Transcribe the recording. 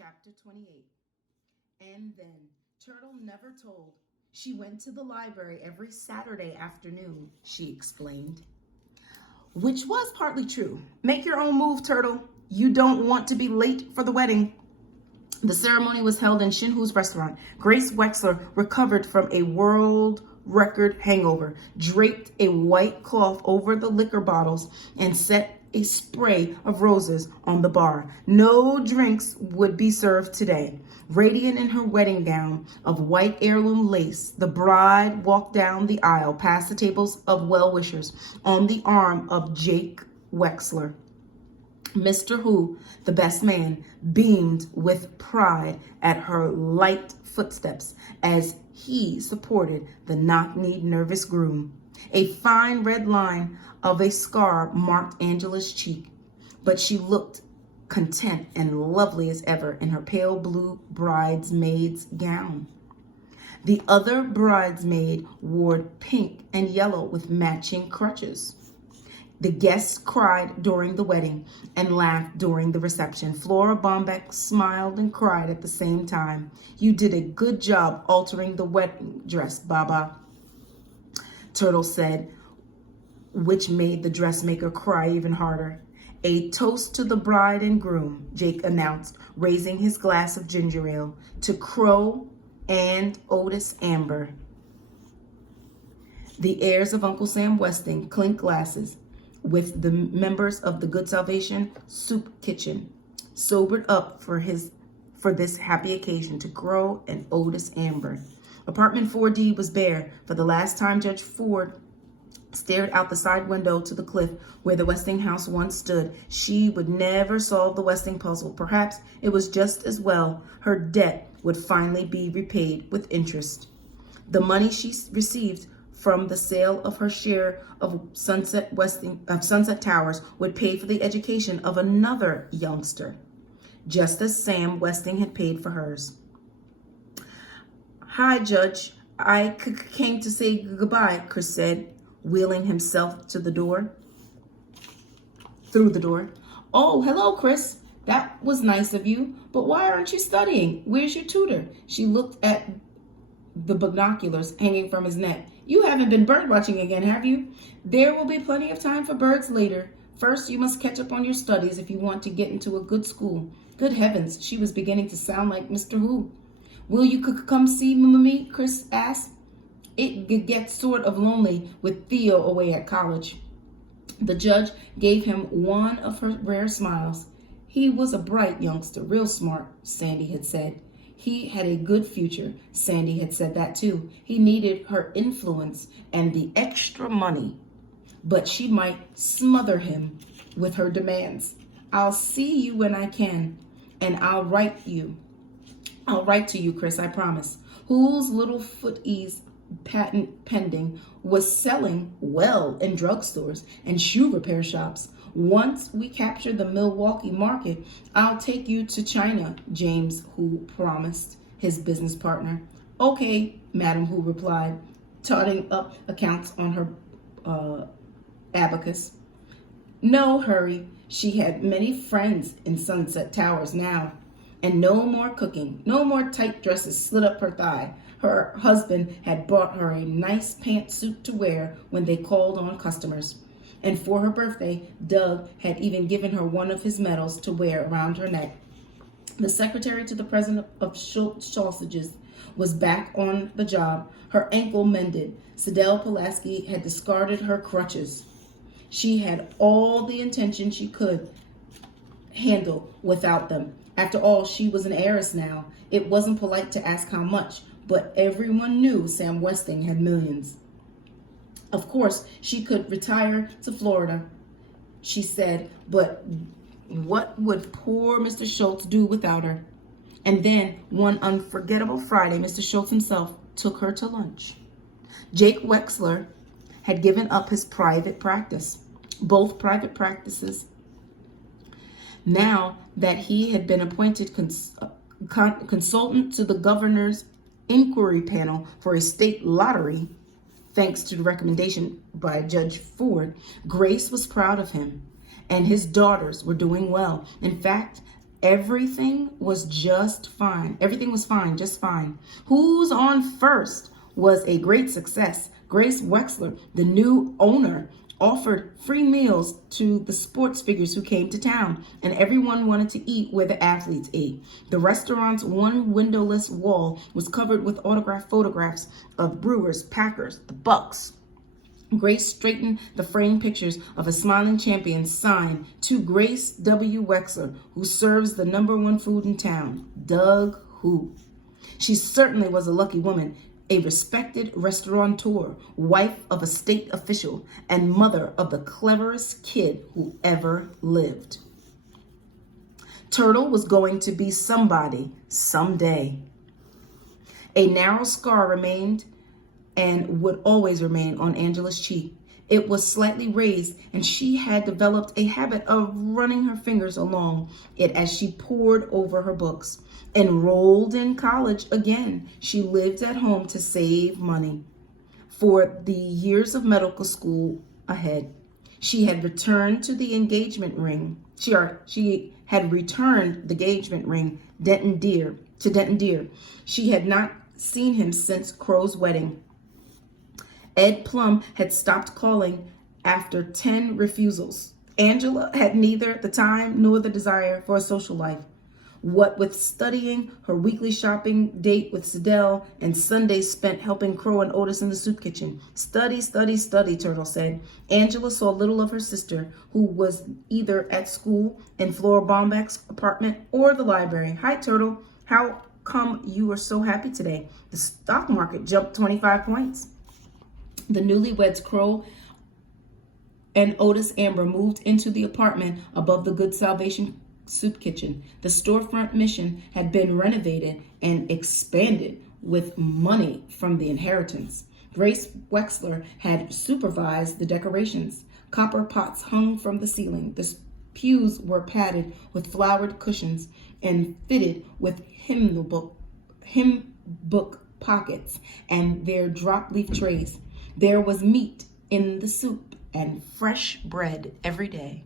Chapter 28. And then, Turtle never told. She went to the library every Saturday afternoon, she explained. Which was partly true. Make your own move, Turtle. You don't want to be late for the wedding. The ceremony was held in Shinhu's restaurant. Grace Wexler recovered from a world record hangover, draped a white cloth over the liquor bottles, and set a spray of roses on the bar. No drinks would be served today. Radiant in her wedding gown of white heirloom lace, the bride walked down the aisle past the tables of well-wishers on the arm of Jake Wexler. Mr. Hu, the best man, beamed with pride at her light footsteps as he supported the knock-kneed nervous groom. A fine red line of a scar marked Angela's cheek, but she looked content and lovely as ever in her pale blue bridesmaid's gown. The other bridesmaid wore pink and yellow with matching crutches. The guests cried during the wedding and laughed during the reception. Flora Bombeck smiled and cried at the same time. You did a good job altering the wedding dress, Baba, Turtle said, which made the dressmaker cry even harder. A toast to the bride and groom, Jake announced, raising his glass of ginger ale, to Crow and Otis Amber. The heirs of Uncle Sam Westing clinked glasses with the members of the Good Salvation Soup Kitchen, sobered up for this happy occasion, to Crow and Otis Amber. Apartment 4D was bare. For the last time, Judge Ford stared out the side window to the cliff where the Westing house once stood. She would never solve the Westing puzzle. Perhaps it was just as well. Her debt would finally be repaid with interest. The money she received from the sale of her share of Sunset Towers would pay for the education of another youngster, just as Sam Westing had paid for hers. Hi, Judge. I came to say goodbye, Chris said, wheeling himself through the door. Oh, hello, Chris. That was nice of you, but why aren't you studying? Where's your tutor? She looked at the binoculars hanging from his neck. You haven't been bird watching again, have you? There will be plenty of time for birds later. First, you must catch up on your studies if you want to get into a good school. Good heavens, she was beginning to sound like Mr. Hu. Will you come see me? Chris asked. It gets sort of lonely with Theo away at college. The judge gave him one of her rare smiles. He was a bright youngster, real smart, Sandy had said. He had a good future. Sandy had said that too. He needed her influence and the extra money, but she might smother him with her demands. I'll see you when I can, and I'll write to you, Chris, I promise. Whose little foot ease patent pending was selling well in drugstores and shoe repair shops. Once we capture the Milwaukee market, I'll take you to China, James Hu promised his business partner. Okay, Madam Hu replied, totting up accounts on her abacus. No hurry. She had many friends in Sunset Towers now. And no more cooking, no more tight dresses slid up her thigh. Her husband had bought her a nice pantsuit to wear when they called on customers. And for her birthday, Doug had even given her one of his medals to wear around her neck. The secretary to the president of Sausages was back on the job, her ankle mended. Sidel Pulaski had discarded her crutches. She had all the attention she could handle without them. After all, she was an heiress now. It wasn't polite to ask how much, but everyone knew Sam Westing had millions. Of course, she could retire to Florida, she said, but what would poor Mr. Schultz do without her? And then, one unforgettable Friday, Mr. Schultz himself took her to lunch. Jake Wexler had given up his private practice, both private practices. Now that he had been appointed consultant to the governor's inquiry panel for a state lottery, thanks to the recommendation by Judge Ford, Grace was proud of him, and his daughters were doing well. In fact, Everything was just fine. Everything was fine, just fine. Who's on first was a great success. Grace Wexler, the new owner, offered free meals to the sports figures who came to town, and everyone wanted to eat where the athletes ate. The restaurant's one windowless wall was covered with autographed photographs of Brewers, Packers, the Bucks. Grace straightened the framed pictures of a smiling champion signed to Grace W. Wexler, who serves the #1 food in town, Doug Who. She certainly was a lucky woman, a respected restaurateur, wife of a state official, and mother of the cleverest kid who ever lived. Turtle was going to be somebody someday. A narrow scar remained and would always remain on Angela's cheek. It was slightly raised, and she had developed a habit of running her fingers along it as she pored over her books. Enrolled in college again, she lived at home to save money for the years of medical school ahead. She had returned to the engagement ring. She had returned the engagement ring to Denton Deer. She had not seen him since Crow's wedding. Ed Plum had stopped calling after 10 refusals. Angela had neither the time nor the desire for a social life. What with studying, her weekly shopping date with Sidell, and Sundays spent helping Crow and Otis in the soup kitchen. Study, study, study, Turtle said. Angela saw little of her sister, who was either at school, in Flora Bomback's apartment, or the library. Hi, Turtle. How come you are so happy today? The stock market jumped 25 points. The newlyweds Crow and Otis Amber moved into the apartment above the Good Salvation soup kitchen. The storefront mission had been renovated and expanded with money from the inheritance. Grace Wexler had supervised the decorations. Copper pots hung from the ceiling. The pews were padded with flowered cushions and fitted with hymn book pockets and their drop leaf trays. There was meat in the soup and fresh bread every day.